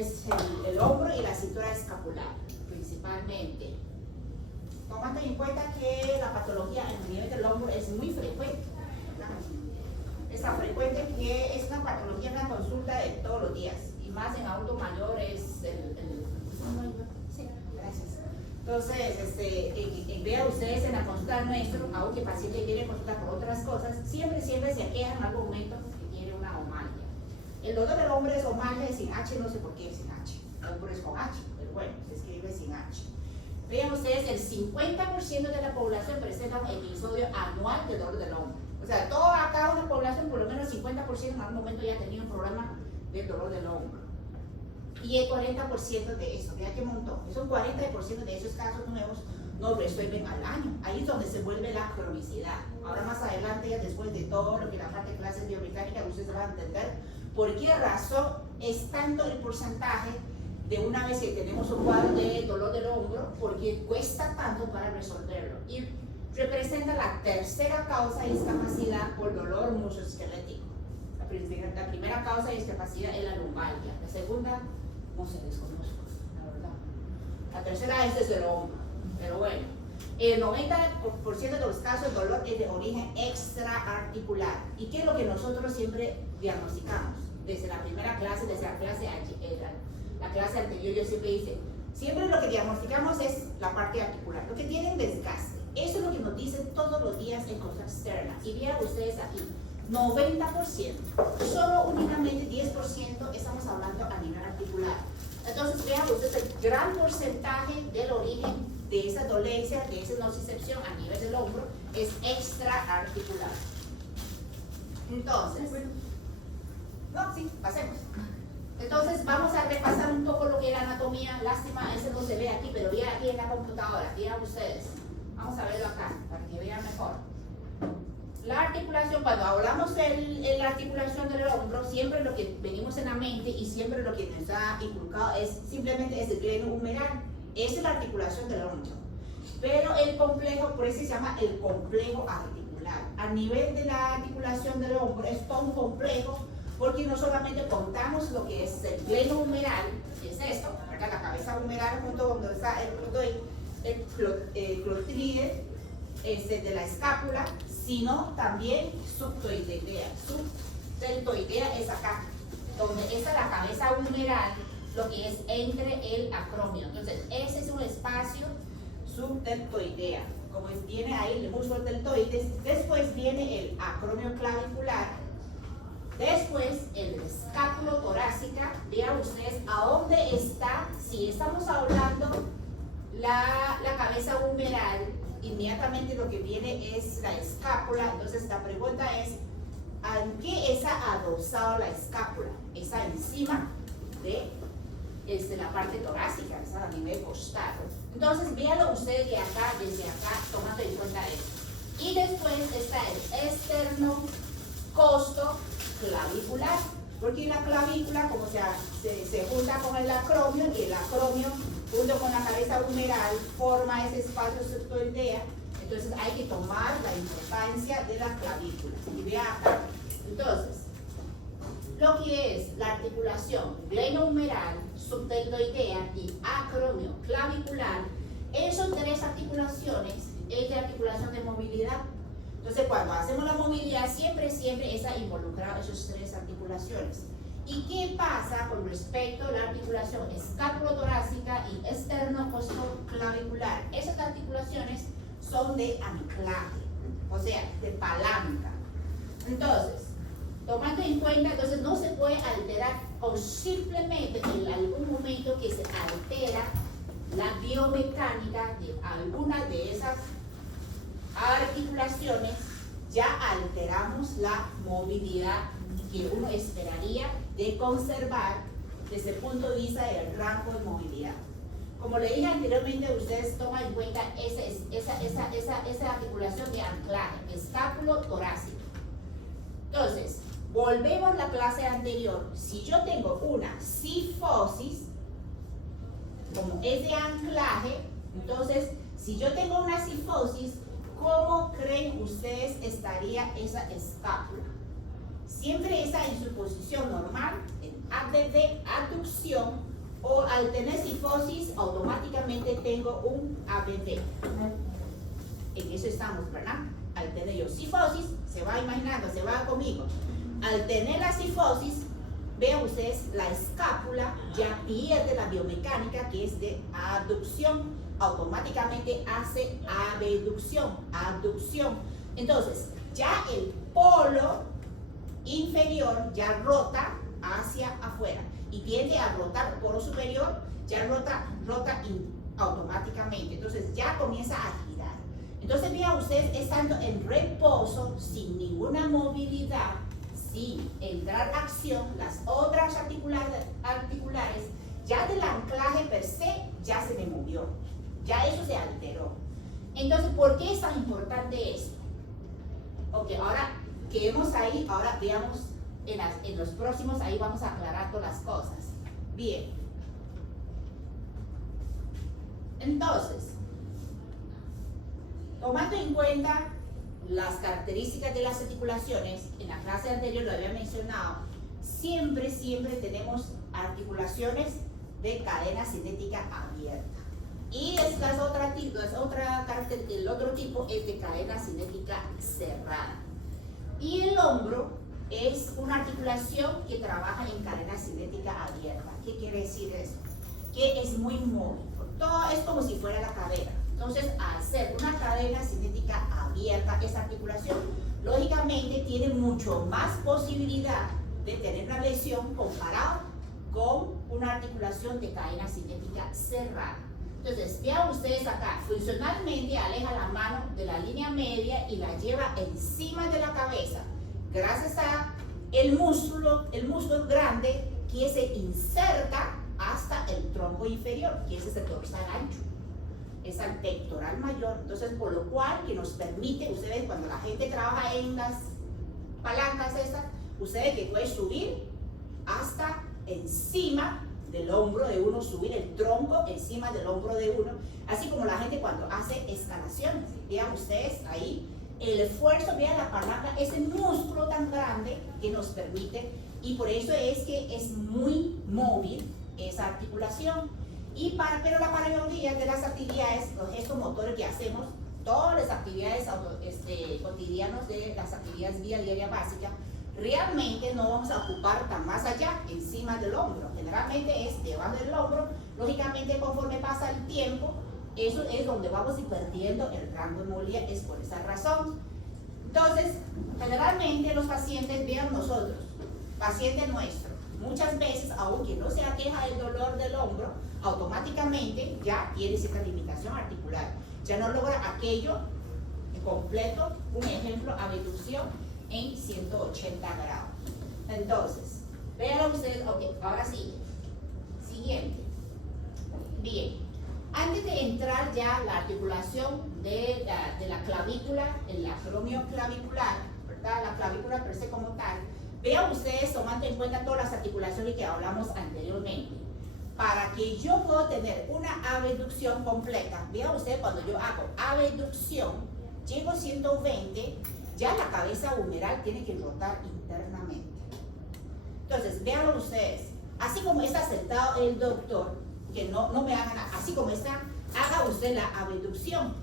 es el hombro y la cintura escapular, principalmente. Tomando en cuenta que la patología en el nivel del hombro es muy frecuente, ¿verdad? Es tan frecuente que es una patología en la consulta de todos los días, y más en adultos mayores. Sí, gracias. Entonces, vean ustedes en la consulta nuestro, aunque el paciente quiere consultar por otras cosas, siempre se aquejan en algún momento que tiene una omalgia. El dolor del hombro es omalgia sin H, no sé por qué es sin H. El hombro es con H, pero bueno, se escribe sin H. Vean ustedes, el 50% de la población presenta un episodio anual de dolor del hombro. O sea, toda cada una población, por lo menos 50% en algún momento ya ha tenido un problema de dolor del hombro. Y el 40% de eso, vean qué montón, esos 40% de esos casos nuevos no resuelven al año. Ahí es donde se vuelve la cronicidad. Ahora más adelante, ya después de todo lo que la parte de clases biomecánicas, ustedes van a entender por qué razón es tanto el porcentaje de una vez que tenemos un cuadro de dolor del hombro, porque cuesta tanto para resolverlo. Y representa la tercera causa de discapacidad por dolor musculoesquelético. La primera causa de discapacidad es la lumbalgia. La segunda, no se desconozco, la verdad. La tercera es el hombro. Pero bueno, el 90% de los casos de dolor es de origen extraarticular. ¿Y qué es lo que nosotros siempre diagnosticamos? Desde la primera clase, desde la clase anterior, yo siempre dice, siempre lo que diagnosticamos es la parte articular, lo que tienen desgaste. Eso es lo que nos dicen todos los días en consulta externa. Y vean ustedes aquí, 90%, solo únicamente 10% estamos hablando a nivel articular. Entonces vean ustedes el gran porcentaje del origen de esa dolencia, de esa nocicepción a nivel del hombro, es extraarticular. Entonces, no, sí, pasemos. Entonces vamos a repasar un poco lo que es la anatomía. Lástima, ese no se ve aquí, pero vean aquí en la computadora, vean ustedes. Vamos a verlo acá, para que vean mejor. La articulación, cuando hablamos de la articulación del hombro, siempre lo que venimos en la mente y siempre lo que nos ha inculcado es simplemente el gleno humeral. Esa es la articulación del hombro. Pero el complejo, por eso se llama el complejo articular. A nivel de la articulación del hombro es todo un complejo, porque no solamente contamos lo que es el gleno humeral, que es esto, acá la cabeza humeral junto con donde está el clotride de la escápula, sino también subdeltoidea. Subdeltoidea es acá, donde está la cabeza humeral, lo que es entre el acromio. Entonces, ese es un espacio subdeltoidea. Como viene ahí el músculo deltoides, después viene el acromio clavicular, después el escápulo torácica. Vean ustedes a dónde está, si estamos hablando la cabeza humeral, inmediatamente lo que viene es la escápula. Entonces la pregunta es, ¿en qué está adosado la escápula? Está encima de la parte torácica, está a nivel costal. Entonces véanlo ustedes de acá, desde acá, tomando en cuenta esto. Y después está el esternocostoclavicular, porque la clavícula, como se junta con el acromio, y el acromio junto con la cabeza humeral forma ese espacio subdeltoidea. Entonces hay que tomar la importancia de la clavícula. Y vean acá. Entonces, lo que es la articulación glenohumeral, subdeltoidea y acromio clavicular, esas tres articulaciones es de articulación de movilidad. Entonces, cuando hacemos la movilidad, siempre está involucrado esas tres articulaciones. ¿Y qué pasa con respecto a la articulación escápulo-torácica y esternocostoclavicular? Esas articulaciones son de anclaje, o sea, de palanca. Entonces, tomando en cuenta, entonces no se puede alterar, o simplemente en algún momento que se altera la biomecánica de alguna de esas articulaciones, ya alteramos la movilidad que uno esperaría de conservar desde el punto de vista del rango de movilidad. Como le dije anteriormente, ustedes toman en cuenta esa articulación de anclaje, escápulo-torácico. Entonces, volvemos a la clase anterior. Si yo tengo una cifosis, como es de anclaje, entonces, si yo tengo una cifosis, ¿cómo creen ustedes estaría esa escápula? siempre está en su posición normal, en ABD, abducción, o al tener cifosis, automáticamente tengo un ABD. En eso estamos, ¿verdad? Al tener yo cifosis, se va imaginando, se va conmigo. Al tener la cifosis, vean ustedes, la escápula ya pierde la biomecánica que es de abducción, automáticamente hace abducción, abducción. Entonces, ya el polo inferior ya rota hacia afuera y tiende a rotar, polo superior ya rota automáticamente. Entonces, ya comienza a girar. Entonces, vean ustedes, estando en reposo, sin ninguna movilidad, sin entrar acción, las otras articulares, ya del anclaje per se, ya se me movió. Ya eso se alteró. Entonces, ¿por qué es tan importante esto? Ok, ahora quedemos ahí, ahora veamos en los próximos, ahí vamos a aclarar todas las cosas. Bien. Entonces, tomando en cuenta las características de las articulaciones, en la clase anterior lo había mencionado, siempre tenemos articulaciones de cadena cinética abierta. Y el otro tipo es de cadena cinética cerrada. Y el hombro es una articulación que trabaja en cadena cinética abierta. ¿Qué quiere decir eso? Que es muy móvil. Todo es como si fuera la cadena. Entonces, al ser una cadena cinética abierta, esa articulación, lógicamente tiene mucho más posibilidad de tener una lesión comparado con una articulación de cadena cinética cerrada. Entonces, vean ustedes acá, funcionalmente aleja la mano de la línea media y la lleva encima de la cabeza, gracias a el músculo grande que se inserta hasta el tronco inferior, que ese es el dorsal ancho, es el pectoral mayor. Entonces, por lo cual que nos permite, ustedes cuando la gente trabaja en las palancas estas, ustedes que pueden subir hasta encima del hombro de uno, subir el tronco encima del hombro de uno, así como la gente cuando hace escalaciones. Vean ustedes ahí el esfuerzo, vean la palanca, ese músculo tan grande que nos permite, y por eso es que es muy móvil esa articulación. Pero la mayoría de las actividades, los gestos motores que hacemos, todas las actividades cotidianas de las actividades diaria básica, realmente no vamos a ocupar tan más allá, encima del hombro. Generalmente es debajo del hombro. Lógicamente, conforme pasa el tiempo, eso es donde vamos a ir perdiendo el rango de movilidad, es por esa razón. Entonces, generalmente los pacientes, vean nosotros, paciente nuestro, muchas veces, aunque no se aqueja el dolor del hombro, automáticamente ya tiene cierta limitación articular. Ya no logra aquello completo, un ejemplo, abducción en 180 grados. Entonces, vean ustedes, ok, ahora sí, siguiente. Bien, antes de entrar ya la articulación de la clavícula, el acromio clavicular, ¿verdad? La clavícula per se como tal, vean ustedes tomando en cuenta todas las articulaciones que hablamos anteriormente. Para que yo pueda tener una abducción completa, vean ustedes cuando yo hago abducción, llego a 120, ya la cabeza humeral tiene que rotar internamente. Entonces, véanlo ustedes, así como está sentado el doctor, que no me hagan nada, así como está, haga usted la abducción.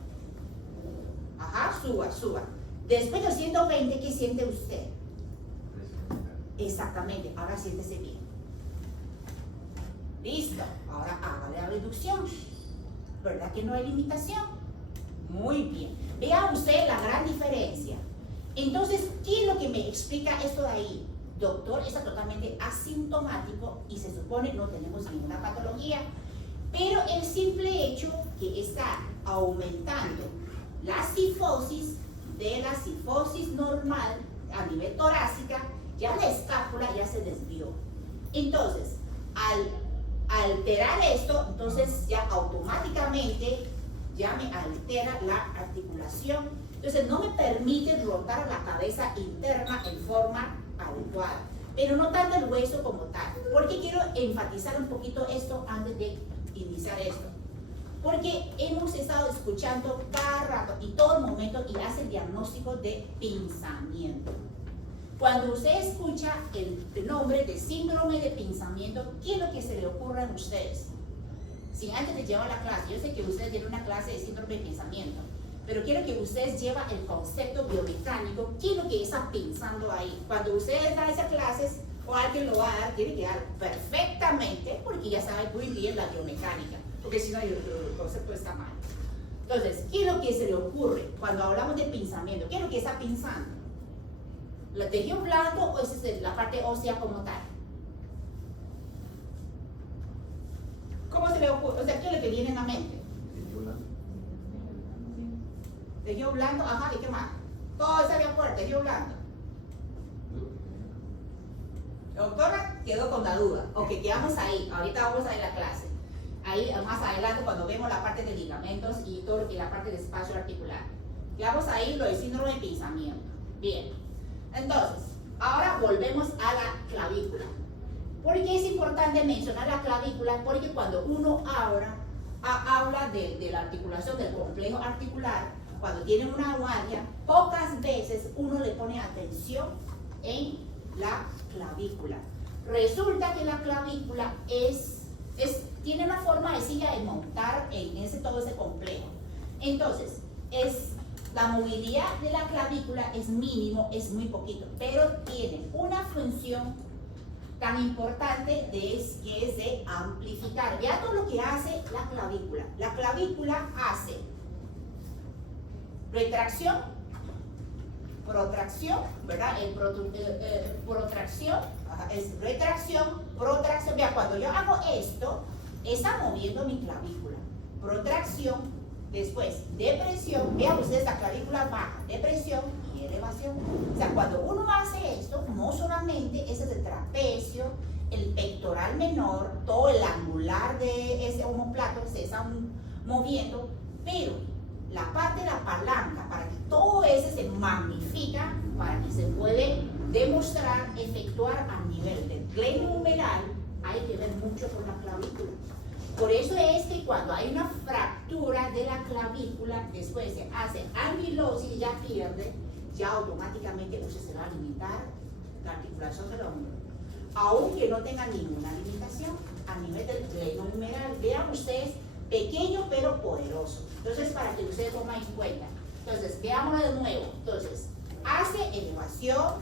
Ajá, suba. Después de 120, ¿qué siente usted? Exactamente, ahora siéntese bien. Listo, ahora haga la abducción. ¿Verdad que no hay limitación? Muy bien. Vea usted la gran diferencia. Entonces, ¿qué es lo que me explica esto de ahí? Doctor, está totalmente asintomático y se supone no tenemos ninguna patología. Pero el simple hecho que está aumentando la cifosis de la cifosis normal a nivel torácica, ya la escápula ya se desvió. Entonces, al alterar esto, entonces ya automáticamente ya me altera la articulación. Entonces no me permite rotar la cabeza interna en forma adecuada, pero no tanto el hueso como tal. ¿Por qué quiero enfatizar un poquito esto antes de iniciar esto? Porque hemos estado escuchando cada rato y todo el momento y hace el diagnóstico de pinzamiento. Cuando usted escucha el nombre de síndrome de pinzamiento, ¿qué es lo que se le ocurre a ustedes? Si antes de llevar la clase, yo sé que ustedes tienen una clase de síndrome de pinzamiento, pero quiero que ustedes lleven el concepto biomecánico, ¿qué es lo que está pensando ahí? Cuando ustedes dan esas clases, o alguien lo va a dar, tiene que dar perfectamente, porque ya sabe muy bien la biomecánica, porque si no el concepto está mal. Entonces, ¿qué es lo que se le ocurre cuando hablamos de pinzamiento? ¿Qué es lo que está pinzando? ¿El tejido blando o es la parte ósea como tal? ¿Cómo se le ocurre? O sea, ¿qué es lo que viene en la mente? Tejido blando, ajá, ¿y qué más? Todo está de acuerdo, tejido blando. Doctora, quedó con la duda. Ok, quedamos ahí. Ahorita vamos a ir a la clase. Ahí más adelante cuando vemos la parte de ligamentos y todo lo que es la parte de espacio articular. Quedamos ahí lo del síndrome de pinzamiento. Bien. Entonces, ahora volvemos a la clavícula. ¿Por qué es importante mencionar la clavícula? Porque cuando uno habla de la articulación del complejo articular, cuando tiene una guardia, pocas veces uno le pone atención en la clavícula. Resulta que la clavícula tiene una forma de silla de montar en todo ese complejo. Entonces, la movilidad de la clavícula es mínimo, es muy poquito, pero tiene una función tan importante que es de amplificar. Vea todo lo que hace la clavícula. La clavícula hace retracción, protracción, ¿verdad? Protracción, es retracción, protracción. Vea, cuando yo hago esto, está moviendo mi clavícula. Protracción, después depresión. Vean ustedes, la clavícula baja, depresión y elevación. O sea, cuando uno hace esto, no solamente es el trapecio, el pectoral menor, todo el angular de ese omóplato se está moviendo, pero la parte de la palanca, para que todo ese se magnifica, para que se puede demostrar, efectuar a nivel del gleno humeral, hay que ver mucho con la clavícula. Por eso es que cuando hay una fractura de la clavícula, después se hace anquilosis y ya pierde, ya automáticamente usted se va a limitar la articulación del hombro. Aunque no tenga ninguna limitación a nivel del gleno humeral. Vean ustedes, pequeño pero poderoso. Entonces, para que ustedes tomen en cuenta. Entonces, veámoslo de nuevo. Entonces, hace elevación,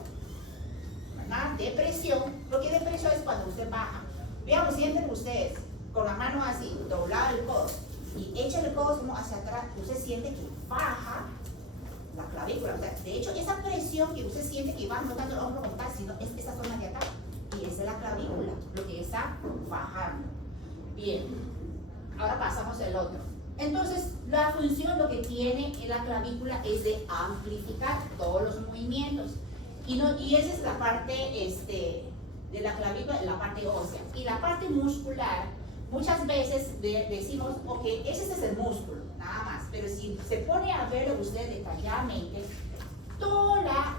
¿verdad? Depresión. Lo que depresión es cuando usted baja. Vean, sienten ustedes con la mano así, doblado el codo, y echa el codo hacia atrás, usted siente que baja la clavícula. O sea, de hecho, esa presión que usted siente que va no tanto el hombro como tal, sino es esa zona de acá, y esa es la clavícula, lo que está bajando. Bien, ahora pasamos al otro. Entonces, la función, lo que tiene en la clavícula es de amplificar todos los movimientos. Y esa es la parte de la clavícula, la parte ósea. Y la parte muscular, muchas veces decimos, ok, ese es el músculo, nada más. Pero si se pone a verlo usted detalladamente, toda la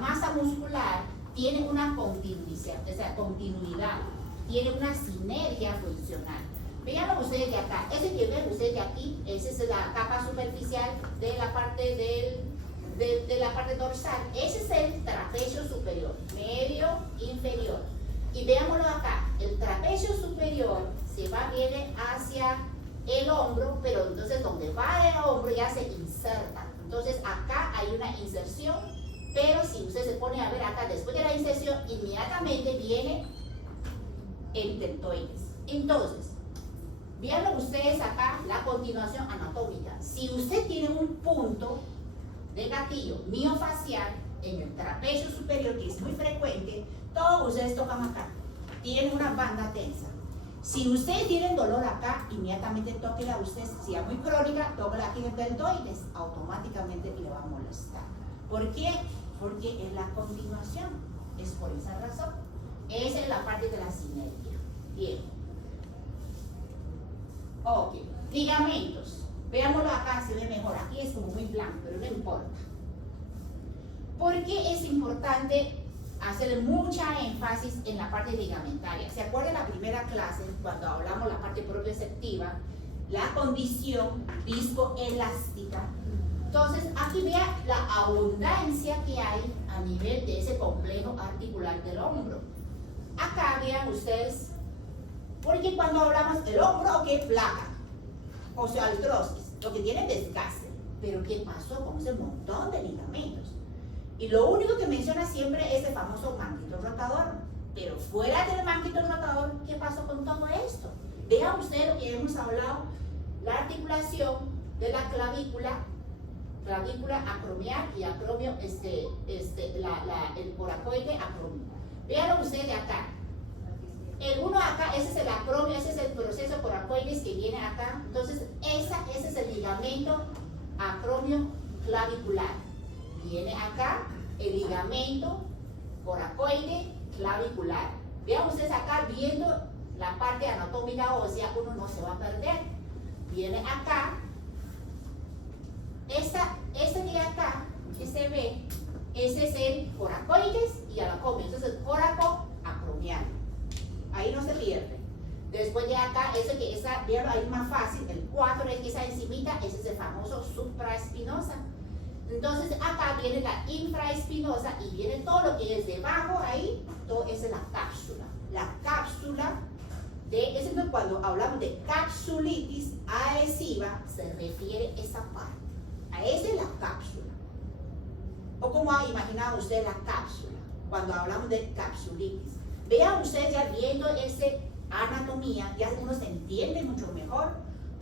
masa muscular tiene una continuidad, tiene una sinergia funcional. Vean ustedes de acá, ese que ven ustedes de aquí, esa es la capa superficial de la parte de la parte dorsal. Ese es el trapecio superior, medio, inferior. Y veámoslo acá, el trapecio superior viene hacia el hombro, pero entonces donde va el hombro ya se inserta. Entonces acá hay una inserción, pero si usted se pone a ver acá, después de la inserción, inmediatamente viene el deltoides. Entontonces, vean ustedes acá la continuación anatómica. Si usted tiene un punto de gatillo miofacial en el trapecio superior, que es muy frecuente, todos ustedes tocan acá, tienen una banda tensa. Si ustedes tienen dolor acá, inmediatamente tóquela usted, si es muy crónica, tóquela aquí en el deltoides, automáticamente le va a molestar. ¿Por qué? Porque es la continuación, es por esa razón. Esa es la parte de la sinergia. Bien. Ok, ligamentos. Veámoslo acá, se ve mejor. Aquí es como muy blanco, pero no importa. ¿Por qué es importante hacer mucha énfasis en la parte ligamentaria? ¿Se acuerdan la primera clase cuando hablamos de la parte propioceptiva? La condición viscoelástica Entonces, aquí vea la abundancia que hay a nivel de ese complejo articular del hombro. Acá vean ustedes, porque cuando hablamos del hombro, ok, placa, osteoartrosis, lo que tiene desgaste. Pero ¿qué pasó con ese montón de ligamentos? Y lo único que menciona siempre es el famoso manguito rotador. Pero fuera del manguito rotador, ¿qué pasó con todo esto? Vean ustedes lo que hemos hablado, la articulación de la clavícula acromial y acromio, el coracoide acromio. Véanlo ustedes de acá. El uno acá, ese es el acromio, ese es el proceso coracoides que viene acá. Entonces, ese es el ligamento acromio clavicular. Viene acá el ligamento coracoide clavicular. Vean ustedes acá, viendo la parte anatómica ósea, uno no se va a perder. Viene acá, este de acá, que se ve, ese es el coracoides y el acromio. Entonces, el coracoacromial. Ahí no se pierde. Después de acá, ese que está, vean ahí más fácil, el 4 es que está encimita, ese es el famoso supraespinosa. Entonces acá viene la infraespinosa y viene todo lo que es debajo ahí, todo eso es la cápsula. La cápsula, cuando hablamos de capsulitis adhesiva, se refiere a esa parte. A esa es la cápsula. O como ha imaginado usted la cápsula, cuando hablamos de capsulitis. Vean ustedes ya viendo esa anatomía, ya uno se entiende mucho mejor.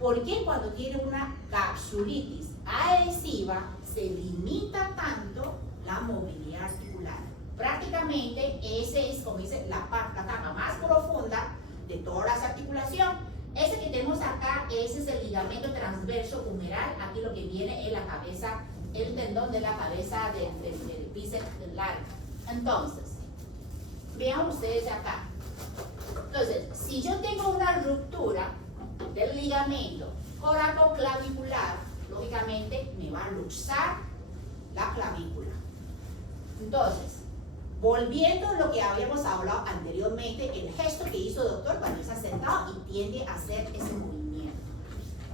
Porque cuando tiene una capsulitis adhesiva, se limita tanto la movilidad articular. Prácticamente ese es, como dice, la capa más profunda de todas las articulaciones. Ese que tenemos acá, ese es el ligamento transverso humeral. Aquí lo que viene es la cabeza, el tendón de la cabeza del bíceps largo. Entonces, vean ustedes acá. Entonces, si yo tengo una ruptura del ligamento coracoclavicular, lógicamente me va a luxar la clavícula. Entonces, volviendo a lo que habíamos hablado anteriormente, el gesto que hizo el doctor cuando está sentado y tiende a hacer ese movimiento.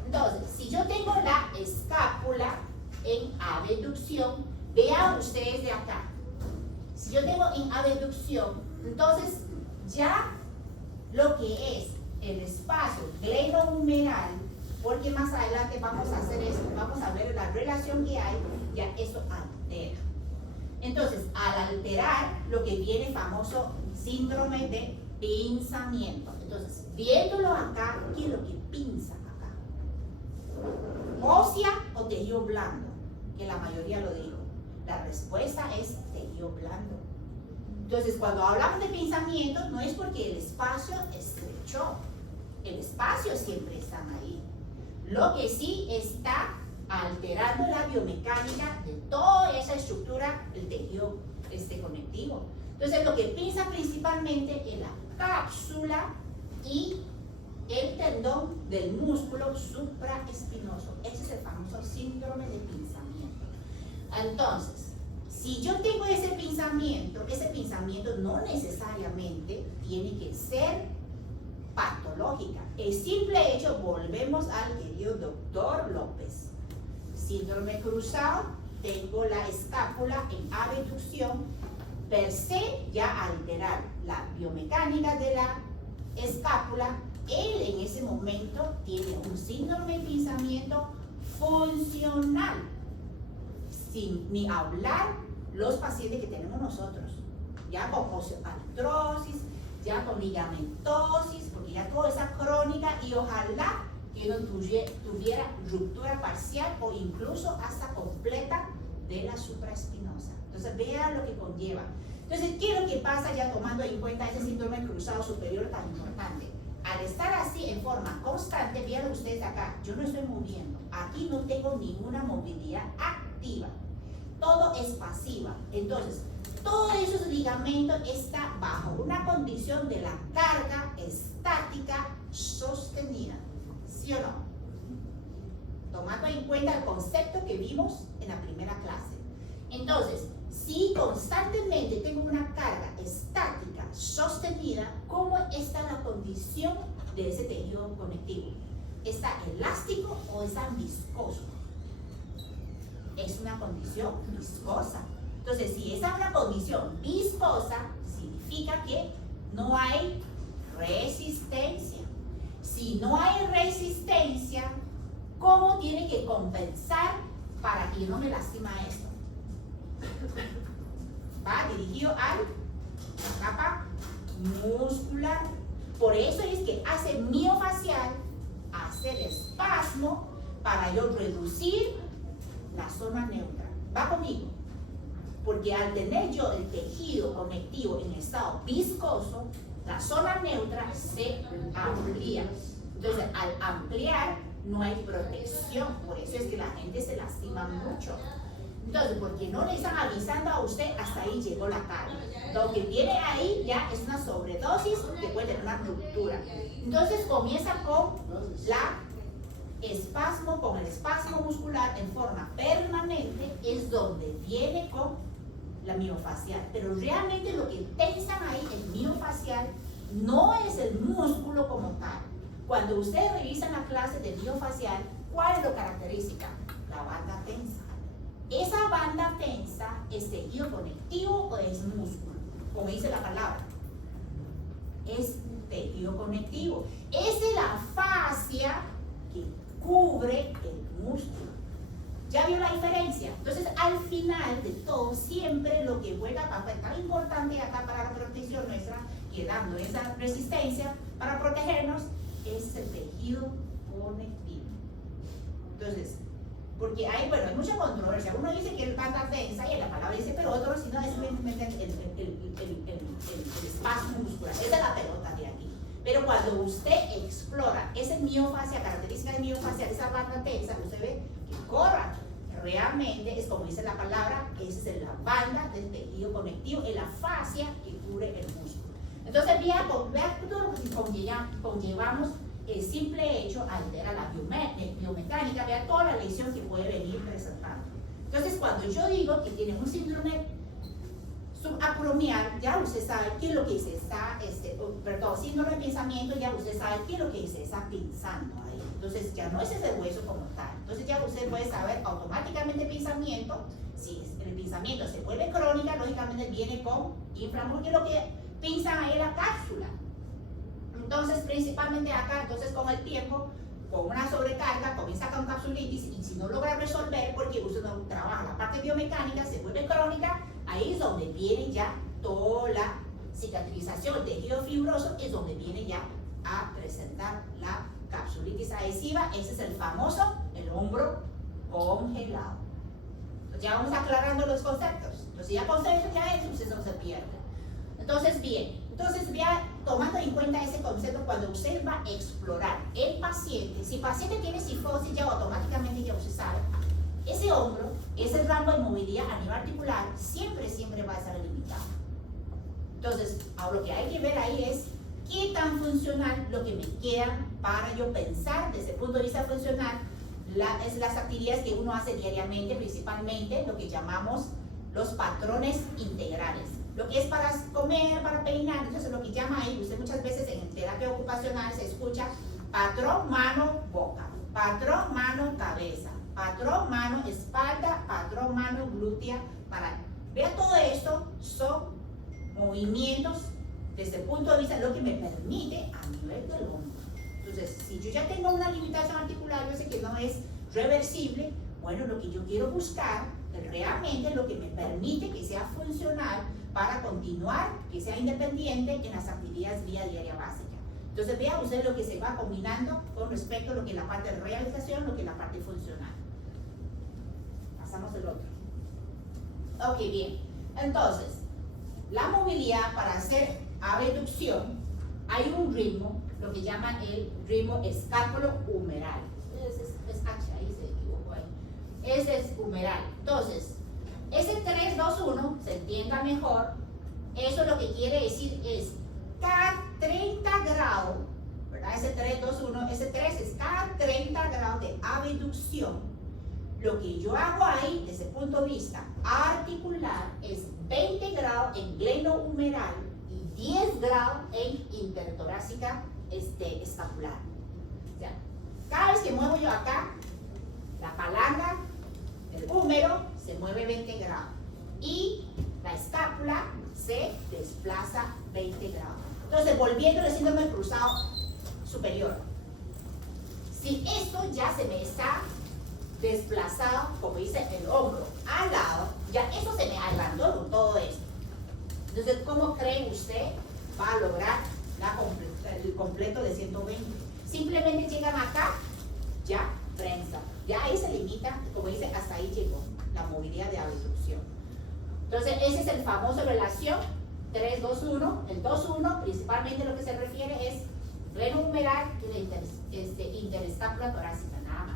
Entonces, si yo tengo la escápula en abducción, vean ustedes de acá. Si yo tengo en abducción, entonces ya lo que es el espacio glenohumeral, porque más adelante vamos a hacer eso, vamos a ver la relación que hay, ya eso altera. Entonces, al alterar, lo que viene famoso síndrome de pinzamiento. Entonces, viéndolo acá, ¿qué es lo que pinza acá? ¿Ósea o tejido blando? Que la mayoría lo dijo. La respuesta es tejido blando. Entonces, cuando hablamos de pinzamiento, no es porque el espacio estrechó. El espacio siempre está ahí. Lo que sí está alterando la biomecánica de toda esa estructura, el tejido conectivo. Entonces, lo que pinza principalmente es la cápsula y el tendón del músculo supraespinoso. Ese es el famoso síndrome de pinzamiento. Entonces, si yo tengo ese pinzamiento no necesariamente tiene que ser patológica. El simple hecho, volvemos al querido doctor López. Síndrome cruzado, tengo la escápula en abducción, per se ya alterar la biomecánica de la escápula, él en ese momento tiene un síndrome de pinzamiento funcional, sin ni hablar los pacientes que tenemos nosotros, ya con osteoartrosis, ya con ligamentosis, porque ya toda esa crónica, y ojalá que no tuviera ruptura parcial o incluso hasta completa de la supraespinosa. Entonces vean lo que conlleva. Entonces, ¿qué es lo que pasa ya tomando en cuenta ese síndrome cruzado superior tan importante? Al estar así en forma constante, vean ustedes acá, yo no estoy moviendo, aquí no tengo ninguna movilidad activa, todo es pasiva. Entonces, todos esos ligamentos están bajo una condición de la carga estática sostenida, ¿sí o no? Tomando en cuenta el concepto que vimos en la primera clase. Entonces, si constantemente tengo una carga estática sostenida, ¿cómo está la condición de ese tejido conectivo? ¿Está elástico o está viscoso? es una condición viscosa. Entonces, si esa es una condición viscosa, significa que no hay resistencia. Si no hay resistencia, ¿cómo tiene que compensar para que no me lastima esto? Va dirigido a la capa muscular. Por eso es que hace miofacial, hace el espasmo para yo reducir la zona neutra. ¿Va conmigo? Porque al tener yo el tejido conectivo en estado viscoso, la zona neutra se amplía. Entonces, al ampliar, no hay protección. Por eso es que la gente se lastima mucho. Entonces, porque no le están avisando a usted, hasta ahí llegó la carga. Lo que viene ahí ya es una sobredosis que puede tener una ruptura. Entonces, comienza con el espasmo muscular en forma permanente, es donde viene con la miofacial. Pero realmente lo que tensan ahí, el miofacial, no es el músculo como tal. Cuando ustedes revisan la clase de miofacial, ¿cuál es la característica? La banda tensa. ¿Esa banda tensa es tejido conectivo o es músculo? Como dice la palabra. Es tejido conectivo. Es la fascia que cubre el músculo. ¿Ya vio la diferencia? Entonces, al final de todo, siempre lo que juega a papel tan importante acá para la protección nuestra, que dando esa resistencia para protegernos, es el tejido conectivo. Entonces, porque hay mucha controversia. Uno dice que es banda tensa y la palabra dice, pero otros si no es simplemente el espasmo muscular. Esa es la pelota de aquí. Pero cuando usted explora esa miofacia, característica de miofacia, esa banda tensa, usted ve que corra. Realmente es como dice la palabra, esa es la banda del tejido conectivo, es la fascia que cubre el músculo. Entonces, vea todo lo que conllevamos el simple hecho altera la biomecánica, vea toda la lesión que puede venir presentando. Entonces, cuando yo digo que tiene un síndrome subacromial, ya usted sabe qué es lo que se está, síndrome de pensamiento, ya usted sabe qué es lo que se está pensando ahí. Entonces, ya no es ese hueso como tal. Entonces, ya usted puede saber automáticamente el pensamiento. Si el pensamiento se vuelve crónica, lógicamente viene con inflamación, que es lo que piensan ahí la cápsula. Entonces, principalmente acá, entonces con el tiempo, con una sobrecarga, comienza con capsulitis y si no logra resolver, porque usted no trabaja la parte biomecánica, se vuelve crónica, ahí es donde viene ya toda la cicatrización, el tejido fibroso es donde viene ya a presentar la capsulitis adhesiva. Ese es el famoso, el hombro congelado. Entonces, ya vamos aclarando los conceptos. Entonces, ya conceptos ya es, usted no se pierde. Entonces, bien. Entonces, vea, tomando en cuenta ese concepto, cuando usted va a explorar el paciente, si el paciente tiene cifosis, ya automáticamente ya usted sabe, ese hombro, ese rango de movilidad a nivel articular, siempre va a estar limitado. Entonces, ahora lo que hay que ver ahí es qué tan funcional lo que me queda para yo pensar desde el punto de vista funcional, es las actividades que uno hace diariamente, principalmente lo que llamamos los patrones integrales. Lo que es para comer, para peinar, entonces lo que llama ahí, usted muchas veces en terapia ocupacional se escucha patrón mano-boca, patrón mano-cabeza, patrón mano-espalda, patrón mano-glútea. Vea, todo esto son movimientos desde el punto de vista de lo que me permite a nivel del hombro. Entonces, si yo ya tengo una limitación articular, yo sé que no es reversible, bueno, lo que yo quiero buscar es realmente lo que me permite que sea funcional para continuar, que sea independiente en las actividades vía diaria básica. Entonces, vea usted lo que se va combinando con respecto a lo que es la parte de rehabilitación, lo que es la parte funcional. Pasamos al otro. Ok, bien. Entonces, la movilidad para hacer abducción, hay un ritmo, lo que llaman el ritmo escápulo-humeral. Es H, ahí se equivocó ahí. Ese es humeral. Entonces, ese 3, 2, 1, se entienda mejor, eso lo que quiere decir es cada 30 grados, ¿verdad? Ese 3, 2, 1, ese 3 es cada 30 grados de abducción. Lo que yo hago ahí, desde el punto de vista articular, es 20 grados en glenohumeral y 10 grados en intertorácica escapular. O sea, cada vez que muevo yo acá, la palanca, el el húmero se mueve 20 grados y la escápula se desplaza 20 grados. Entonces, volviendo al síndrome del cruzado superior, si esto ya se me está desplazado, como dice el hombro, al lado, ya eso se me agrandó con todo esto. Entonces, ¿cómo cree usted va a lograr el completo de 120? Simplemente llegan acá, ya prensa. Ya ahí se limita, como dice, hasta ahí llegó la movilidad de abducción. Entonces, ese es el famoso relación 3-2-1. El 2-1, principalmente lo que se refiere es reno humeral y la interescápula torácica, nada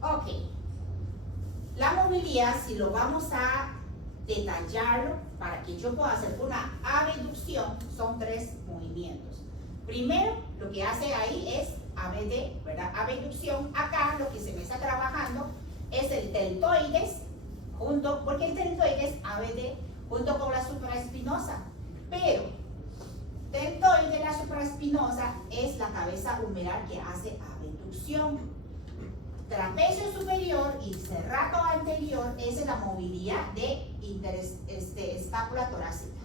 más. Ok. La movilidad, si lo vamos a detallarlo para que yo pueda hacer una abducción, son 3 movimientos. Primero, lo que hace ahí es ABD, ¿verdad? Abducción. Acá lo que se me está trabajando es el deltoides, porque el deltoides ABD junto con la supraespinosa. Pero deltoide, la supraespinosa, es la cabeza humeral que hace abducción. Trapecio superior y cerrato anterior es la movilidad de escápula torácica.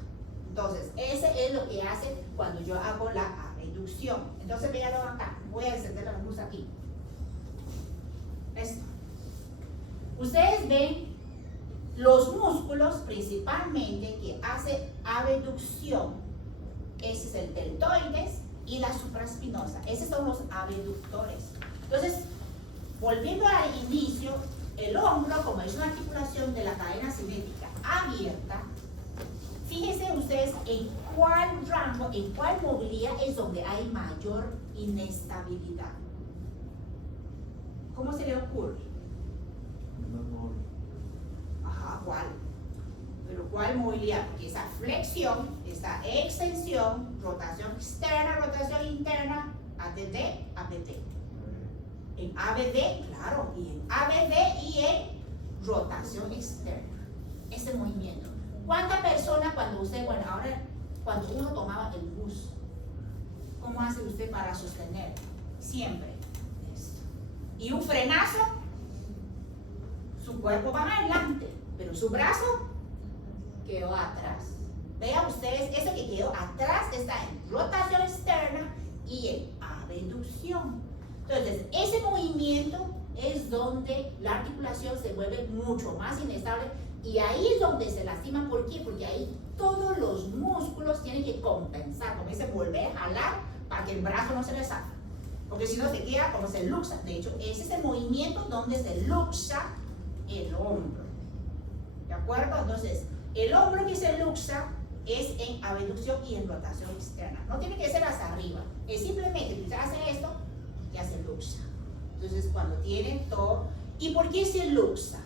Entonces, ese es lo que hace cuando yo hago la abducción. Entonces, véanlo acá. Voy a encender la luz aquí. Esto. Ustedes ven los músculos principalmente que hace abducción. Ese es el deltoides y la supraespinosa. Esos son los abductores. Entonces, volviendo al inicio, el hombro, como es una articulación de la cadena cinética abierta, fíjense ustedes en cuál rango, en cuál movilidad es donde hay mayor inestabilidad. ¿Cómo se le ocurre? Ajá, ¿cuál? Pero ¿cuál movilidad? Porque esa flexión, esa extensión, rotación externa, rotación interna, ATD, APT. En ABD, claro, y en ABD y en rotación externa. Ese movimiento. ¿Cuántas personas cuando usted, bueno, ahora cuando uno tomaba el bus, cómo hace usted para sostener? Siempre esto. Y un frenazo, su cuerpo va adelante, pero su brazo quedó atrás. Vean ustedes, eso que quedó atrás está en rotación externa y en abducción. Entonces, ese movimiento es donde la articulación se vuelve mucho más inestable y ahí es donde se lastima. ¿Por qué? Porque ahí todos los músculos tienen que compensar, como dice, volver a jalar para que el brazo no se le zafa. Porque si no se queda como se luxa. De hecho, ese es el movimiento donde se luxa el hombro. ¿De acuerdo? Entonces, el hombro que se luxa es en abducción y en rotación externa. No tiene que ser hacia arriba. Es simplemente que usted hace esto, ya se luxa. Entonces, cuando tiene todo. ¿Y por qué se luxa?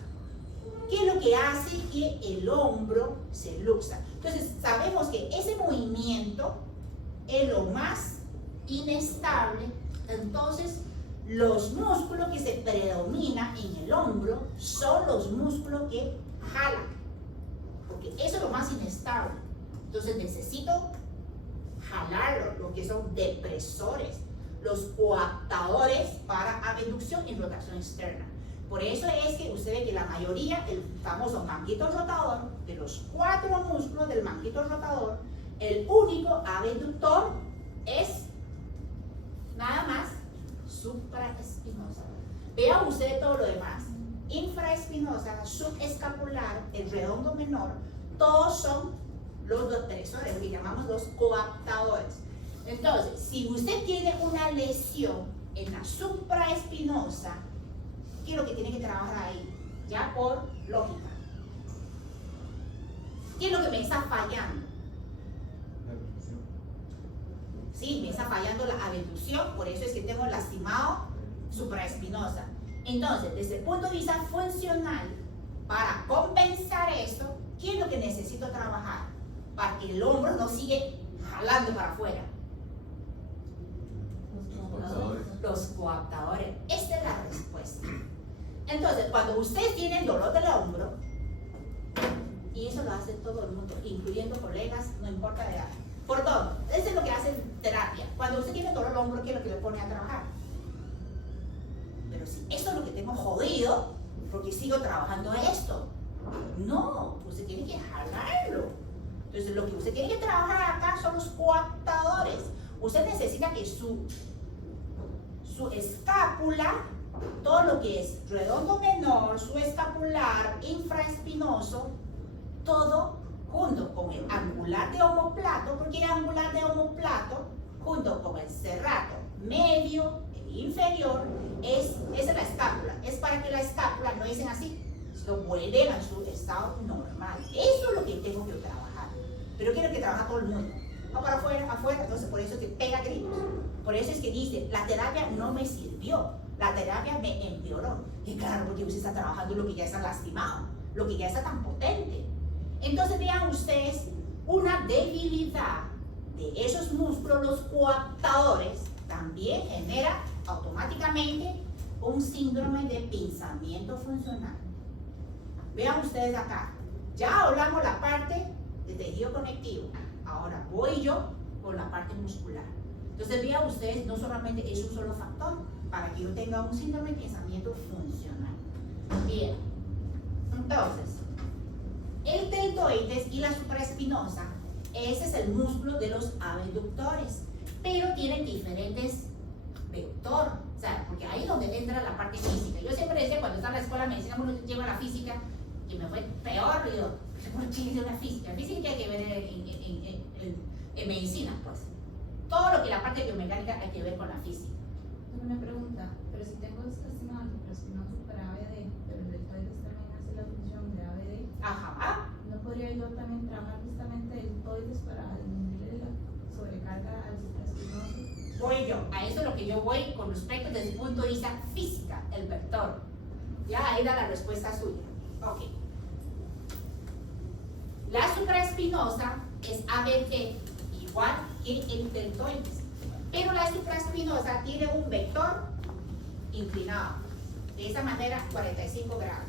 ¿Qué es lo que hace que el hombro se luxa? Entonces, sabemos que ese movimiento es lo más inestable. Entonces, los músculos que se predominan en el hombro son los músculos que jalan, porque eso es lo más inestable. Entonces, necesito jalarlo, lo que son depresores, los coaptadores para abducción y rotación externa. Por eso es que usted ve que la mayoría, el famoso manguito rotador, de los 4 músculos del manguito rotador, el único abductor es nada más supraespinosa. Vean ustedes todo lo demás. Infraespinosa, subescapular, el redondo menor, todos son los depresores, lo que llamamos los coaptadores. Entonces, si usted tiene una lesión en la supraespinosa, ¿qué es lo que tiene que trabajar ahí? Ya por lógica. ¿Qué es lo que me está fallando? La abducción. Sí, me está fallando la abducción, por eso es que tengo lastimado supraespinosa. Entonces, desde el punto de vista funcional, para compensar esto, ¿qué es lo que necesito trabajar? Para que el hombro no siga jalando para afuera. Los coaptadores. Esta es la respuesta. Entonces, cuando ustedes tienen dolor del hombro, y eso lo hace todo el mundo, incluyendo colegas, no importa de edad, por todo, eso es lo que hacen terapia. Cuando usted tiene dolor del hombro, ¿qué es lo que le pone a trabajar? pero si esto es lo que tengo jodido, ¿por qué sigo trabajando esto? No, usted tiene que jalarlo. Entonces lo que usted tiene que trabajar acá son los coaptadores. Usted necesita que su escápula, todo lo que es redondo menor, su escapular, infraespinoso, todo junto con el angular de omoplato, porque el angular de omoplato, junto con el serrato medio, el inferior, esa es la escápula. Es para que la escápula no dicen así, sino vuelven a su estado normal. Eso es lo que tengo que trabajar. Pero quiero que trabaje todo el mundo. No para afuera, entonces por eso es que pega gritos. Por eso es que dice, la terapia no me sirvió, la terapia me empeoró. Y claro, porque usted está trabajando lo que ya está lastimado, lo que ya está tan potente. Entonces vean ustedes una debilidad de esos músculos, los coaptadores, también genera automáticamente un síndrome de pinzamiento funcional. Vean ustedes acá, ya hablamos la parte de tejido conectivo, ahora voy yo con la parte muscular. Entonces vean ustedes, no solamente es un solo factor para que yo tenga un síndrome de pinzamiento funcional. Bien, entonces, el deltoides y la supraespinosa, ese es el músculo de los abductores, pero tienen diferentes vectores, o sea, porque ahí es donde entra la parte física. Yo siempre decía, cuando estaba en la escuela de medicina, uno lleva la física, y me fue peor, yo, ¿por qué hice una física? Física que hay que ver en medicina, pues. Todo lo que la parte biomecánica hay que ver con la física. Tengo una pregunta, pero si tengo lastimado el supraespinoso para ABD, pero el deltoides también hace la función de ABD, Ajá. ¿no podría yo también trabajar justamente el deltoides para disminuir la sobrecarga al supraespinoso? Voy yo, a eso es lo que yo voy con respecto desde el punto de vista física, el vector. Ya ahí da la respuesta suya. Ok. La supraespinosa es ABD, igual que el deltoides, pero la supraespinosa tiene un vector inclinado, de esa manera 45 grados.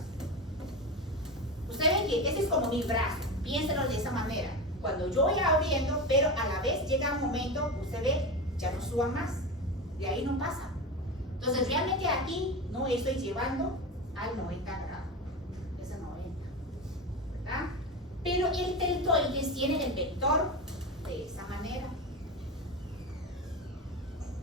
Ustedes ven que ese es como mi brazo, piénselo de esa manera. Cuando yo voy abriendo, pero a la vez llega un momento, usted ve, ya no suba más, de ahí no pasa. Entonces realmente aquí no estoy llevando al 90 grados, ese 90, ¿verdad? Pero el deltoides tiene el vector de esa manera.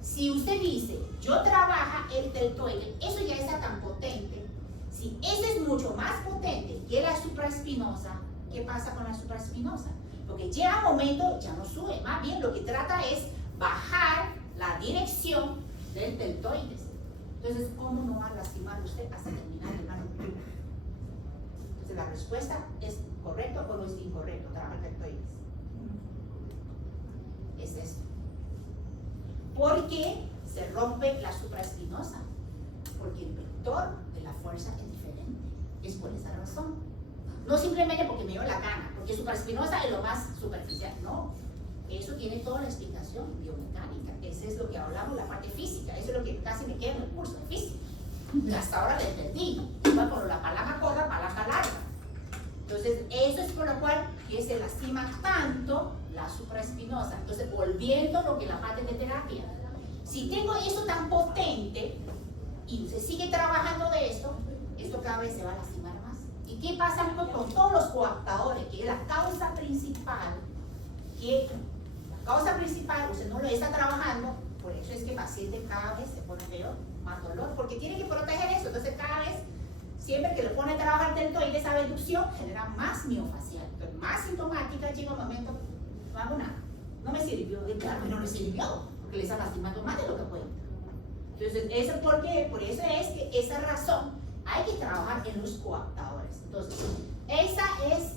Si usted dice, yo trabaja el deltoides, eso ya está tan potente. Si ese es mucho más potente que la supraespinosa, ¿qué pasa con la supraespinosa? Porque llega un momento, ya no sube, más bien lo que trata es bajar la dirección del deltoides. Entonces, ¿cómo no va a lastimar usted hasta terminar el mano? Entonces, la respuesta es correcto o no es incorrecto, trabajar el deltoides. Es esto. ¿Por qué se rompe la supraespinosa? Porque el vector de la fuerza es diferente. Es por esa razón. No simplemente porque me dio la gana, porque supraespinosa es lo más superficial, no. Eso tiene toda la explicación biomecánica. Eso es lo que hablamos, la parte física. Eso es lo que casi me queda en el curso de física. Hasta ahora lo entendí. Igual con la palanca corta, palanca larga. Entonces, eso es por lo cual que se lastima tanto la supraespinosa. Entonces, volviendo a lo que la parte de terapia. Si tengo eso tan potente y se sigue trabajando de esto cada vez se va a lastimar más. ¿Y qué pasa con todos los coaptadores? Que es la causa principal, usted no lo está trabajando, por eso es que el paciente cada vez se pone peor, más dolor, porque tiene que proteger eso. Entonces, cada vez, siempre que le pone a trabajar deltoides, esa abducción genera más miofacial, entonces más sintomática. Llega un momento, no hago nada, no me sirvió, claro que no le sirvió, porque le está lastimando más de lo que puede. Entonces, eso por eso es que esa razón hay que trabajar en los coaptadores. Entonces, esa es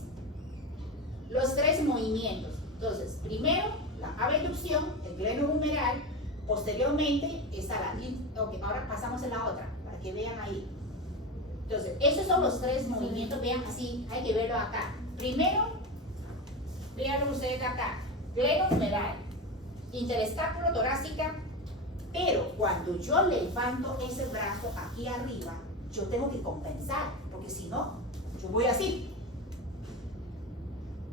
los tres movimientos. Entonces, primero, la abducción, el glenohumeral, posteriormente está la... Ok, ahora pasamos a la otra, para que vean ahí. Entonces, esos son los tres movimientos, vean así, hay que verlo acá. Primero, vean ustedes acá, glenohumeral, interescápulo torácica, pero cuando yo levanto ese brazo aquí arriba, yo tengo que compensar, porque si no, yo voy así,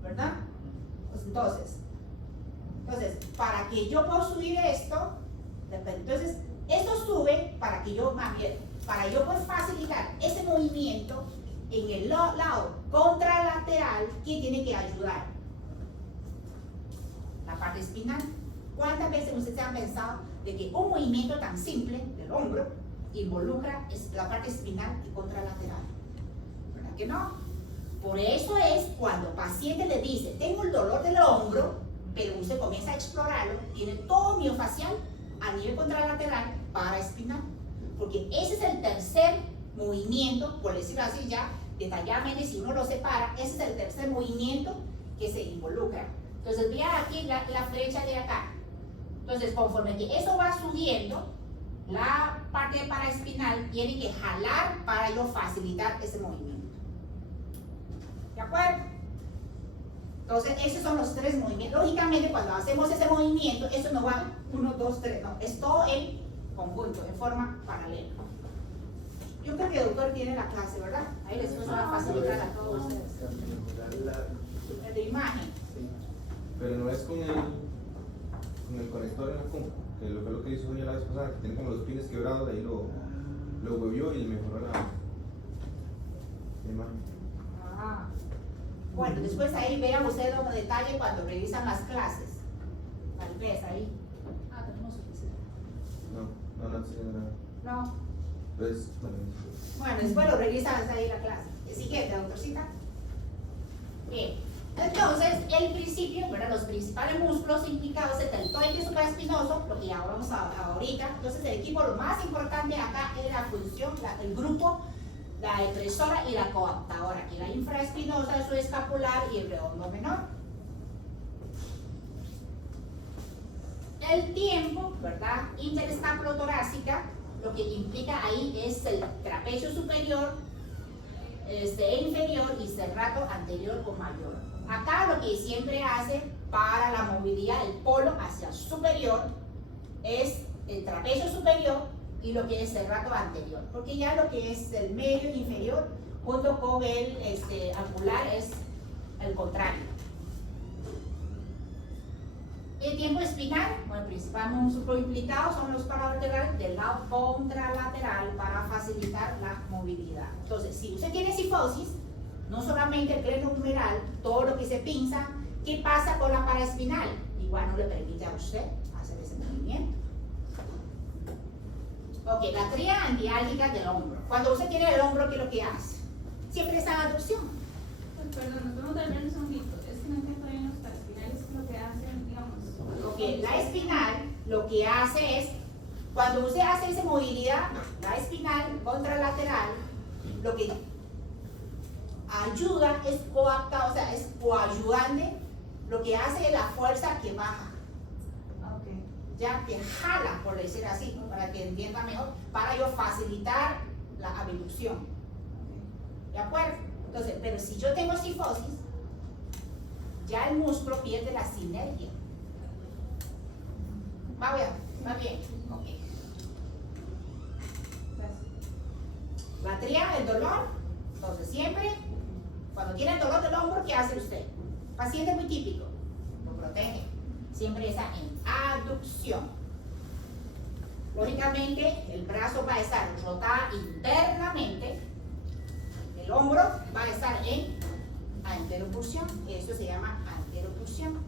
¿verdad? Pues entonces, para que yo pueda subir esto, entonces, esto sube para que yo, más bien, para yo poder facilitar ese movimiento en el lado contralateral, ¿quién tiene que ayudar? La parte espinal. ¿Cuántas veces ustedes han pensado de que un movimiento tan simple del hombro involucra la parte espinal y contralateral? ¿Verdad que no? Por eso es cuando el paciente le dice, tengo el dolor del hombro, pero usted comienza a explorarlo, tiene todo miofacial a nivel contralateral para espinal. Porque ese es el tercer movimiento, por decirlo así ya, detalladamente, si uno lo separa, ese es el tercer movimiento que se involucra. Entonces, vean aquí la flecha de acá. Entonces, conforme que eso va subiendo, la parte paraespinal tiene que jalar para yo facilitar ese movimiento. ¿De acuerdo? Entonces, esos son los tres movimientos. Lógicamente, cuando hacemos ese movimiento, eso no va 1, 2, 3, no, es todo en conjunto, en forma paralela. Yo creo que el doctor tiene la clase, ¿verdad? Ahí les va a facilitar a todos ustedes. El de imagen. Pero no es con el conector en la compu, que lo que hizo Sonia la vez pasada, que tiene como los pines quebrados, ahí lo huevió y le mejoró la imagen. Ah. Bueno, después ahí vean ustedes los detalles cuando revisan las clases. Tal vez ahí. Ah, tenemos suficiente. No tiene nada. No. Entonces, Bueno, después lo revisan ahí la clase. Siguiente, doctorcita. Bien. Entonces, el principio, ¿verdad? Los principales músculos implicados es el deltoide supraespinoso, lo que ya vamos a ahorita. Entonces, el equipo, lo más importante acá es la función, el grupo, la depresora y la coaptadora. Aquí la infraespinosa, su escapular y el redondo menor. El tiempo, ¿verdad? Interescapulotorácica, lo que implica ahí es el trapecio superior, inferior y serrato anterior o mayor. Acá lo que siempre hace para la movilidad del polo hacia el superior es el trapecio superior y lo que es el serrato anterior, porque ya lo que es el medio inferior junto con el angular es el contrario. El tiempo espinal, bueno, el principal músculo implicado son los paravertebrales del lado contralateral para facilitar la movilidad. Entonces, si usted tiene cifosis, no solamente el pleno humeral, todo lo que se pinza, ¿qué pasa con la paraespinal? Igual no le permite a usted hacer ese movimiento. Ok, la tríada antiálgica del hombro. Cuando usted tiene el hombro, ¿qué es lo que hace? Siempre está en aducción. Perdón, nos vamos a ver un segundito. Es que no entiendo bien los paraespinales, lo que hacen, digamos. Ok, la espinal lo que hace es, cuando usted hace esa movilidad, la espinal contralateral, lo que ayuda es coapta, o sea, es coayudante, lo que hace es la fuerza que baja. Okay. Ya que jala, por decir así, ¿no? Para que entienda mejor, para yo facilitar la abducción. ¿De acuerdo? Entonces, pero si yo tengo cifosis, ya el músculo pierde la sinergia. ¿Va bien? ¿Va bien? Ok. Gracias. La tríada del dolor, entonces siempre, cuando tiene el dolor del hombro, ¿qué hace usted? Paciente muy típico, lo protege. Siempre está en aducción. Lógicamente, el brazo va a estar rotado internamente, el hombro va a estar en anteropulsión, eso se llama anteropulsión.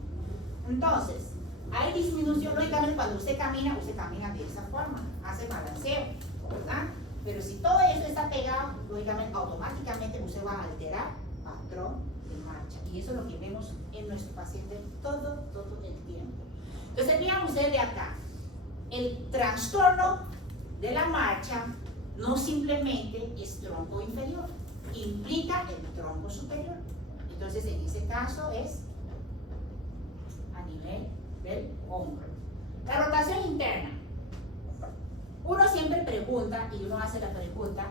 Entonces, hay disminución, lógicamente, cuando usted camina de esa forma, hace balanceo, ¿verdad? Pero si todo eso está pegado, lógicamente, automáticamente usted va a alterar patrón de marcha. Y eso es lo que vemos en nuestro paciente todo el tiempo. Entonces, vean ustedes de acá, el trastorno de la marcha no simplemente es tronco inferior, implica el tronco superior. Entonces, en ese caso es a nivel del hombro. La rotación interna. Uno siempre pregunta, y uno hace la pregunta,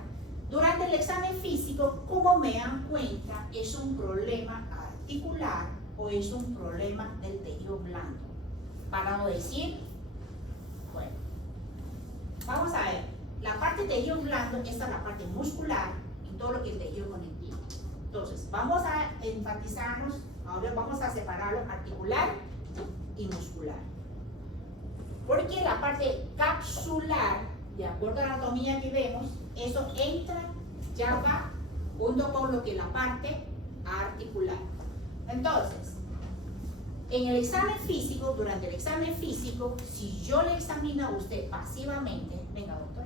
durante el examen físico, ¿cómo me dan cuenta? ¿Es un problema articular o es un problema del tejido blando? Para no decir, bueno, vamos a ver, la parte del tejido blando, esta es la parte muscular y todo lo que es el tejido conectivo. Entonces, vamos a enfatizarnos, ahora vamos a separarlo articular y muscular. Porque la parte capsular de acuerdo a la anatomía que vemos, eso entra, ya va junto con lo que la parte articular. Entonces, en el examen físico, durante el examen físico, si yo le examino a usted pasivamente, venga doctor.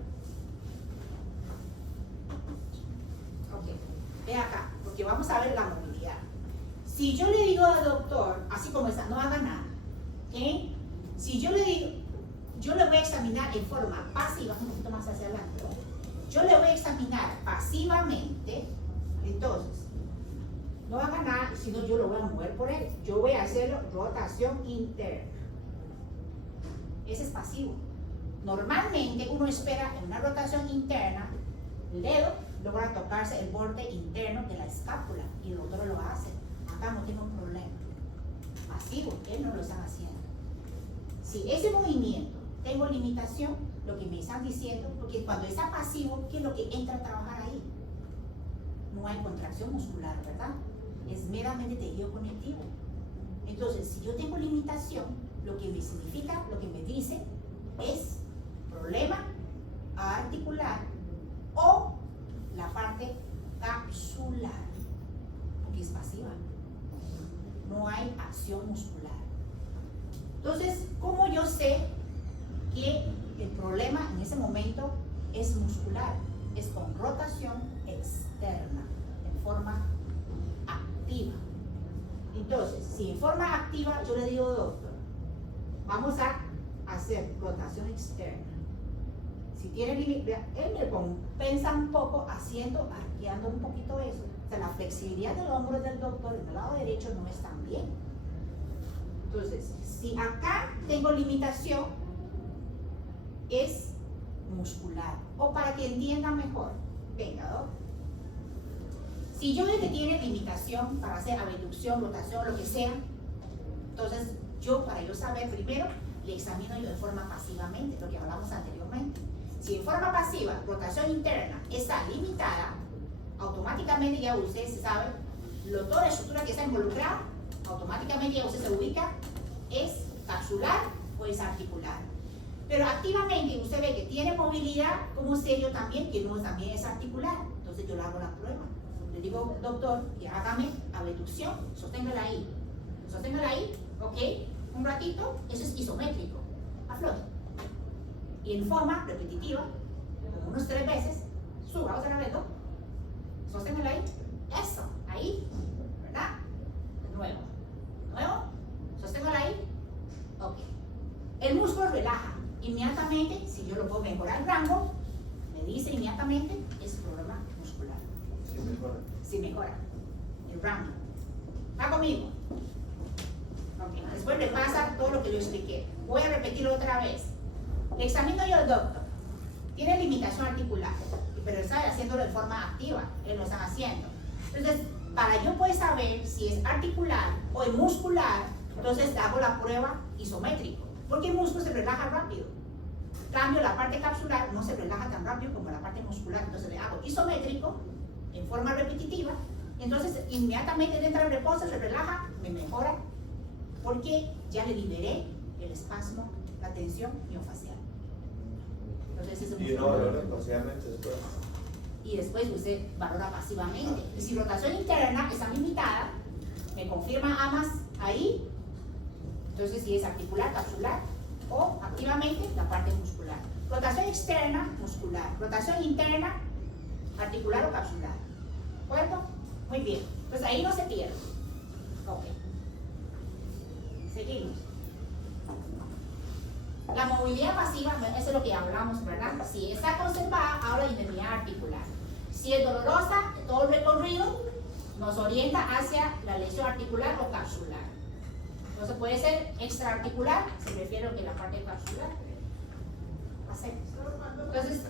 Ok, ve acá, porque vamos a ver la movilidad. Si yo le digo al doctor, así como está, no haga nada, ¿ok? Si yo le digo, yo le voy a examinar en forma pasiva, un poquito más hacia adelante, ¿no? Yo le voy a examinar pasivamente, entonces, no haga nada, sino yo lo voy a mover por él. Yo voy a hacer rotación interna. Ese es pasivo. Normalmente uno espera en una rotación interna, el dedo logra tocarse el borde interno de la escápula y el otro lo hace. Acá no tengo problema. Pasivo, él no lo está haciendo. Si ese movimiento tengo limitación, lo que me están diciendo, porque cuando está pasivo, ¿qué es lo que entra a trabajar ahí? No hay contracción muscular, ¿verdad? Es meramente tejido conectivo. Entonces, si yo tengo limitación, lo que me significa, lo que me dice es problema articular o la parte capsular, porque es pasiva. No hay acción muscular. Entonces, ¿cómo yo sé que el problema en ese momento es muscular? Es con rotación externa, en forma activa. Entonces, si en forma activa yo le digo, doctor, vamos a hacer rotación externa. Si tiene límite, él me compensa un poco haciendo, arqueando un poquito eso. O sea, la flexibilidad del hombro del doctor en el lado derecho no es tan bien. Entonces, si acá tengo limitación, es muscular. O para que entiendan mejor, venga, doctor. Si yo veo que tiene limitación para hacer abducción, rotación, lo que sea, entonces para yo saber primero, le examino yo de forma pasivamente, lo que hablamos anteriormente. Si en forma pasiva, rotación interna está limitada, automáticamente ya usted se sabe, toda la estructura que está involucrada, automáticamente ya usted se ubica, es capsular o es articular. Pero activamente usted ve que tiene movilidad, como sé yo también que no también es articular, entonces yo le hago la prueba. Le digo, doctor, que hágame abducción, sosténgala ahí, ok, un ratito, eso es isométrico, afloje. Y en forma repetitiva, como unos 3 veces, suba otra vez, ¿no? Sosténgala ahí, eso, ahí, ¿verdad? De nuevo, sosténgala ahí, ok. El músculo relaja, inmediatamente, si yo lo puedo mejorar el rango, me dice inmediatamente, es problema muscular. Si mejora el rango. ¿Está conmigo? Okay. Después le pasa todo lo que yo expliqué. Voy a repetirlo otra vez. Le examino yo al doctor. Tiene limitación articular, pero está haciéndolo de forma activa. Él lo está haciendo. Entonces, para yo poder saber si es articular o es muscular, entonces hago la prueba isométrico. Porque el músculo se relaja rápido. En cambio, la parte capsular no se relaja tan rápido como la parte muscular. Entonces le hago isométrico en forma repetitiva, entonces inmediatamente entra en reposo, se relaja, me mejora, porque ya le liberé el espasmo, la tensión miofacial. Entonces eso y no valora pasivamente después. Y después usted valora pasivamente. Y si rotación interna está limitada, me confirma ambas ahí, entonces si es articular, capsular, o activamente la parte muscular. Rotación externa, muscular. Rotación interna, articular o capsular. ¿De acuerdo? Muy bien. Pues ahí no se pierde. Ok. Seguimos. La movilidad pasiva, eso es lo que hablamos, ¿verdad? Si está conservada, ahora indemnidad articular. Si es dolorosa, todo el recorrido nos orienta hacia la lesión articular o capsular. Entonces puede ser extraarticular, se refiere a que la parte capsular. Hacemos. Entonces,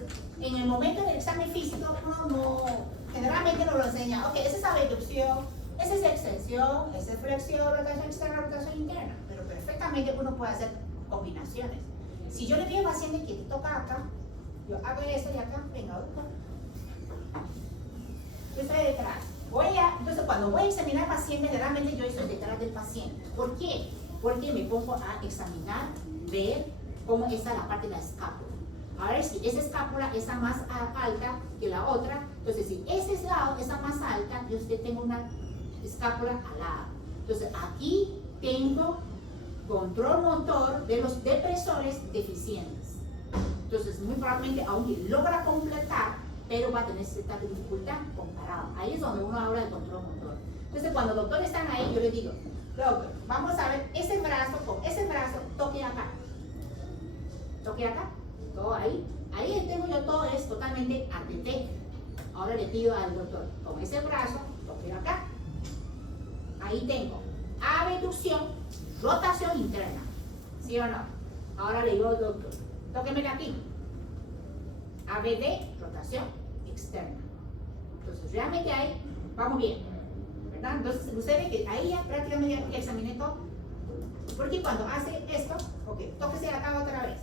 en el momento del examen físico, uno generalmente nos lo enseña, ok, esa es abducción, esa es extensión, esa es flexión, rotación externa, rotación interna, pero perfectamente uno puede hacer combinaciones. Si yo le pido al paciente que te toca acá, yo hago esto y acá, venga, doctor. Yo estoy detrás. Entonces, cuando voy a examinar al paciente, generalmente yo estoy detrás del paciente. ¿Por qué? Porque me pongo a examinar, ver cómo está la parte de la escápula. A ver si esa escápula está más alta que la otra. Entonces, si ese lado está más alta, yo usted tengo una escápula al lado. Entonces, aquí tengo control motor de los depresores deficientes. Entonces, muy probablemente, aunque logra completar, pero va a tener cierta dificultad comparado. Ahí es donde uno habla de control motor. Entonces, cuando los doctores están ahí, yo les digo, doctor, vamos a ver ese brazo, con ese brazo, toque acá. Toque acá, todo ahí. Ahí tengo yo todo, es totalmente ATT. Ahora le pido al doctor, con ese brazo, toque acá. Ahí tengo abducción, rotación interna. ¿Sí o no? Ahora le digo al doctor, tóqueme aquí. ABD, rotación externa. Entonces, realmente ahí vamos bien, ¿verdad? Entonces, usted ve que ahí ya prácticamente ya examiné todo. Porque cuando hace esto, ok, tóquese acá otra vez.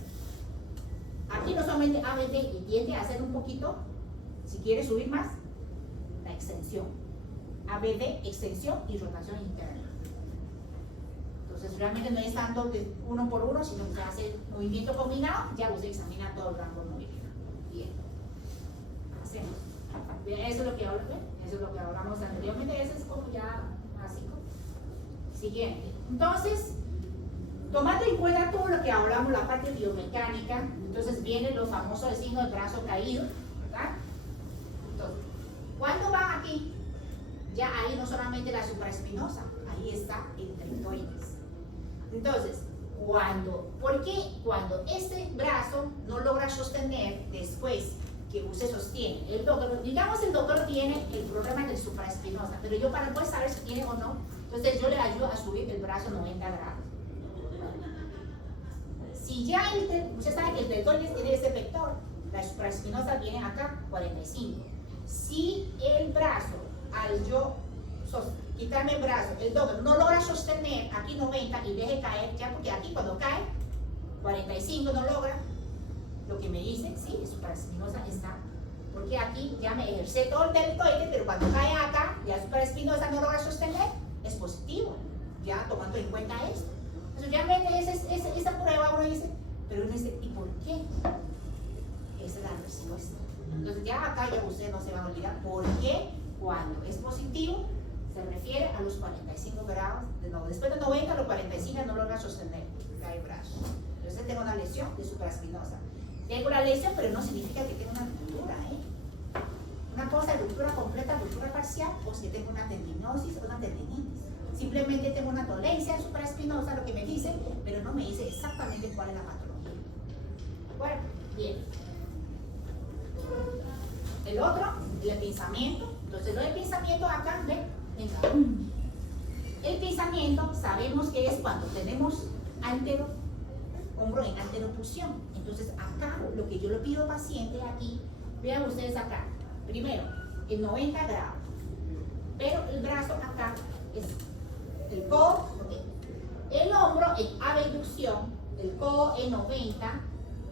Aquí no solamente ABD y tiende a hacer un poquito, si quiere subir más, la extensión. ABD, extensión y rotación interna. Entonces, realmente no es tanto de uno por uno, sino que usted hace movimiento combinado, ya usted examina todo el rango de movimiento. Bien. Hacemos. Bien, eso es lo que eso es lo que hablamos anteriormente, eso es como ya básico. Siguiente. Entonces, tomando en cuenta todo lo que hablamos, la parte biomecánica, entonces viene lo famoso del signo del brazo caído, ¿verdad? Entonces, cuando van aquí, ya ahí no solamente la supraespinosa, ahí está el deltoides. Entonces, ¿por qué cuando este brazo no logra sostener después que usted sostiene? El doctor, digamos el doctor tiene el problema del supraespinosa, pero yo para poder saber si tiene o no, entonces yo le ayudo a subir el brazo 90 grados. Si ya usted sabe que el deltoides tiene ese vector, la supraespinosa viene acá, 45. Si el brazo, al yo quitarme el brazo, el doctor no logra sostener aquí 90 y deje caer, ya porque aquí cuando cae, 45 no logra, lo que me dice, sí, la supraespinosa está, porque aquí ya me ejerce todo el deltoide, pero cuando cae acá, ya la supraespinosa no logra sostener, es positivo, ya tomando en cuenta esto. Entonces realmente esa prueba uno dice, pero uno dice, ¿y por qué? Esa es la respuesta. Entonces ya acá ya usted no se va a olvidar por qué cuando es positivo se refiere a los 45 grados, después de 90 a los 45 no logra sostener el brazo. Entonces tengo una lesión de supraespinosa. Tengo la lesión, pero no significa que tenga una ruptura, Una cosa es ruptura completa, ruptura parcial, o si tengo una tendinosis o una tendinitis. Simplemente tengo una dolencia supraespinosa, lo que me dice, pero no me dice exactamente cuál es la patología. Bueno, bien. El otro, el pensamiento. Entonces, el pensamiento acá, ¿ven? Venga. El pensamiento sabemos que es cuando tenemos hombro en anterofusión. Entonces, acá, lo que yo le pido al paciente aquí, vean ustedes acá. Primero, en 90 grados. Pero el brazo acá es el codo, el hombro en abducción, el codo en 90.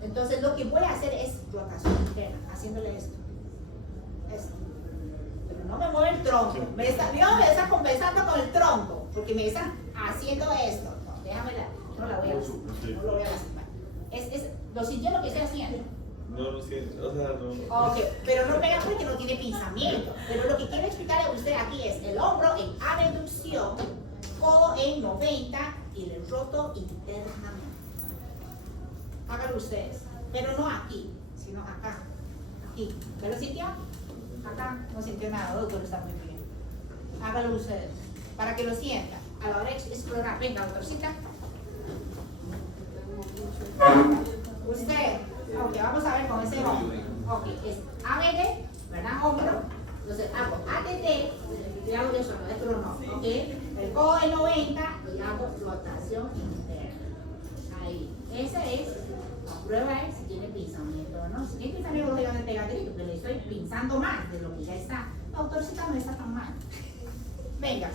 Entonces lo que voy a hacer es rotación interna, haciéndole esto. Pero no me mueve el tronco. Me está compensando con el tronco, porque me están haciendo esto. No, déjame no la voy a lastimar. No lo voy a lastimar. ¿Lo sintió lo que estoy haciendo? No lo siento, o sea, no. Ok, pero no pega porque no tiene pensamiento. Pero lo que quiero explicarle a usted aquí es el hombro en abducción, codo en 90 y el roto internamente. Háganlo ustedes, pero no aquí, sino acá. Aquí. ¿Ya lo sintió? Acá no sintió nada, doctor, está muy bien. Háganlo ustedes, para que lo sientan. A la hora de explorar, venga, doctorcita. Usted. Ok, vamos a ver con ese hombro. Ok, es ABD, ¿verdad? Hombro. Entonces hago ATT y hago yo solo, esto no. Ok, el codo de 90 y hago rotación interna. Ahí. Esa es la prueba es si tiene pensamiento o no. Si tiene pensamiento, lo de pegadito, pero le estoy pensando más de lo que ya está. Doctorcita, no está tan mal. Venga,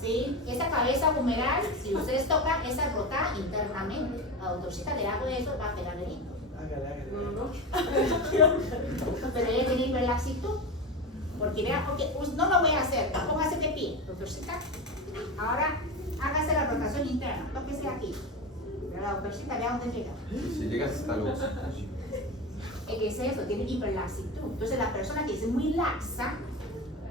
¿sí? Esa cabeza humeral, si ustedes tocan, esa rotada internamente. A la doctorcita le hago eso, va a pegar el hito. Pero ella tiene hiperlaxitud. Porque vea, no lo voy a hacer, póngase de pie, doctorcita. Ahora hágase la rotación interna, tóquese aquí. Pero la doctorcita, vea dónde llega. Si llegas hasta los... ¿Qué es eso? Tiene hiperlaxitud. Entonces la persona que es muy laxa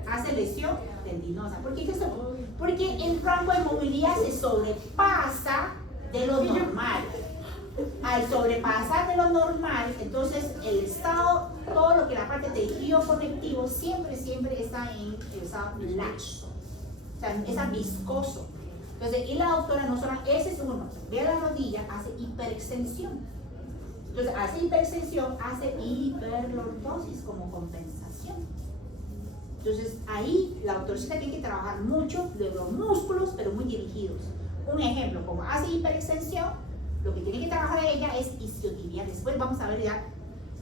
hace lesión tendinosa. ¿Por qué es eso? Porque el rango de movilidad se sobrepasa de lo normal. Al sobrepasar de lo normal, entonces el estado, todo lo que la parte de tejido conectivo siempre está en el estado laxo. O sea, está viscoso. Entonces, y la doctora no solo, ese es uno, ve la rodilla, hace hiperextensión. Entonces, hace hiperextensión, hace hiperlordosis como compensación. Entonces, ahí la doctorcita tiene que trabajar mucho de los músculos, pero muy dirigidos. Un ejemplo, como hace hiperextensión, lo que tiene que trabajar ella es isquiotibial. Después vamos a ver ya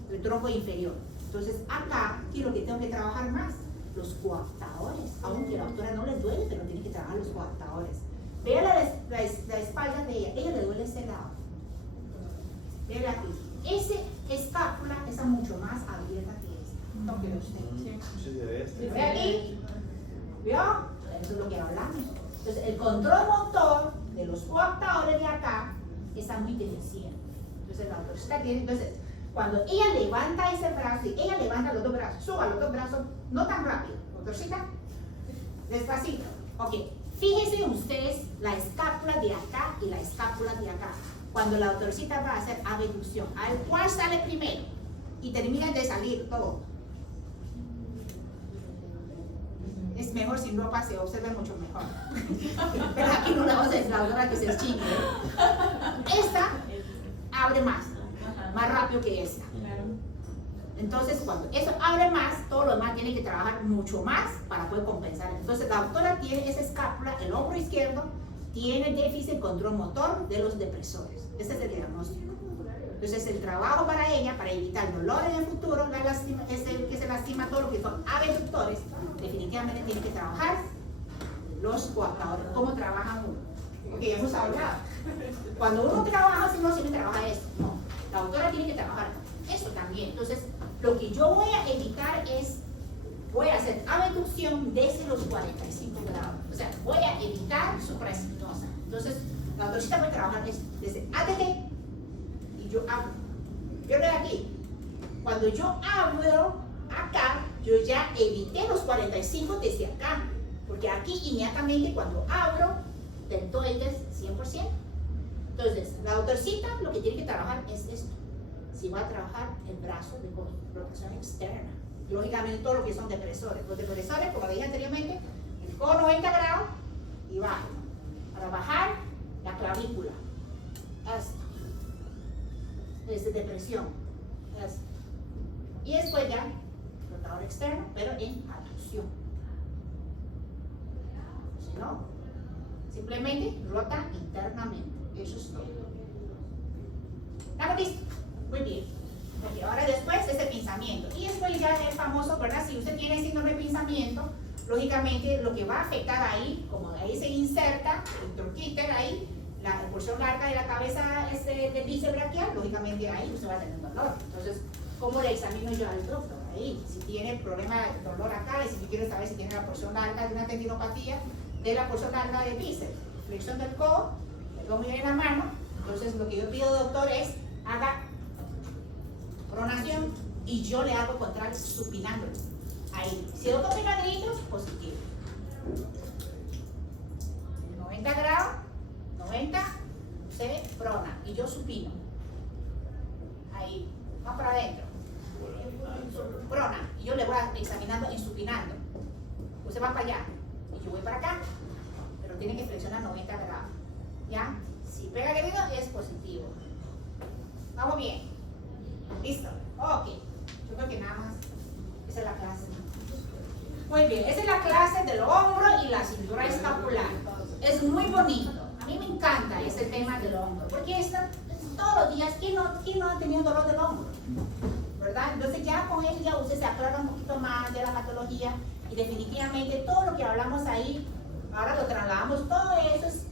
el tronco inferior. Entonces, acá, ¿qué es lo que tengo que trabajar más? Los coaptadores. Aunque a la doctora no le duele, pero tiene que trabajar los coaptadores. Vea la espalda de ella le duele ese lado. Vea aquí. Esa escápula está mucho más abierta que esta. No quiero usted. Ve aquí. ¿Vio? Eso es lo que hablamos. Entonces, el control motor de los coaptadores de acá está muy deficiente. Entonces, la doctora tiene. Entonces, cuando ella levanta ese brazo, y ella levanta los dos brazos, suba los dos brazos, no tan rápido. Doctorcita, despacito. Ok. Fíjense ustedes la escápula de acá y la escápula de acá. Cuando la doctorcita va a hacer abducción, ¿al cuál sale primero? Y termina de salir todo. Es mejor sin ropa, se observa mucho mejor. Pero aquí no la vamos a decir, la doctora que se chingue. Esta abre más rápido que esta. Entonces, cuando eso abre más, todo lo demás tiene que trabajar mucho más para poder compensar. Entonces, la doctora tiene esa escápula, el hombro izquierdo, tiene déficit de control motor de los depresores. Ese es el diagnóstico. Entonces, el trabajo para ella, para evitar dolor en el futuro, es el que se lastima todo lo que son abductores, definitivamente tiene que trabajar los coaptadores. ¿Cómo trabaja uno? Porque ya hemos hablado. Cuando uno trabaja, si no sirve trabaja esto. No, la doctora tiene que trabajar esto también. Entonces, lo que yo voy a evitar es, voy a hacer abducción desde los 45 grados. O sea, voy a evitar supraespinosa. Entonces, la doctorcita puede trabajar desde ATT y yo abro. Yo veo aquí. Cuando yo abro acá, yo ya evité los 45 desde acá. Porque aquí inmediatamente cuando abro, deltoides 100%. Entonces, la doctorcita lo que tiene que trabajar es esto. Si va a trabajar el brazo de protección externa. Lógicamente todo lo que son depresores. Los depresores, como dije anteriormente, el codo 90 grados y bajo. Para bajar la clavícula. Esto. Es depresión. Esto. Y después ya, rotador externo, pero en abducción. Si no, simplemente rota internamente. Eso es todo. ¿Estamos listos? Muy bien. Porque ahora después es el pinzamiento. Y después ya el famoso, ¿verdad? Si usted tiene síndrome de pinzamiento, lógicamente lo que va a afectar ahí, como ahí se inserta el troquíter ahí, la porción larga de la cabeza del bíceps braquial, lógicamente ahí usted va a tener dolor. Entonces, ¿cómo le examino yo al doctor? Ahí, si tiene problema de dolor acá, y si yo quiero saber si tiene la porción larga de una tendinopatía de la porción larga del bíceps, flexión del codo, le pongo en la mano. Entonces, lo que yo pido, doctor, es haga pronación y yo le hago contrario supinándolo. Ahí. Si el doctor pega deditos, positivo. 90 grados, 90, se prona y yo supino. Ahí. Va para adentro. Prona. Y yo le voy examinando y supinando. Usted va para allá y yo voy para acá. Pero tiene que flexionar 90 grados. ¿Ya? Si pega dedo es positivo. ¿Vamos bien? ¿Listo? Ok. Yo creo que nada más. Esa es la clase. Muy bien. Esa es la clase del hombro y la cintura escapular. Es muy bonito. A mí me encanta ese tema del hombro. Porque todos los días, ¿quién no ha tenido dolor del hombro? ¿Verdad? Entonces ya con él ya usted se aclara un poquito más de la patología. Y definitivamente todo lo que hablamos ahí, ahora lo trasladamos, todo eso es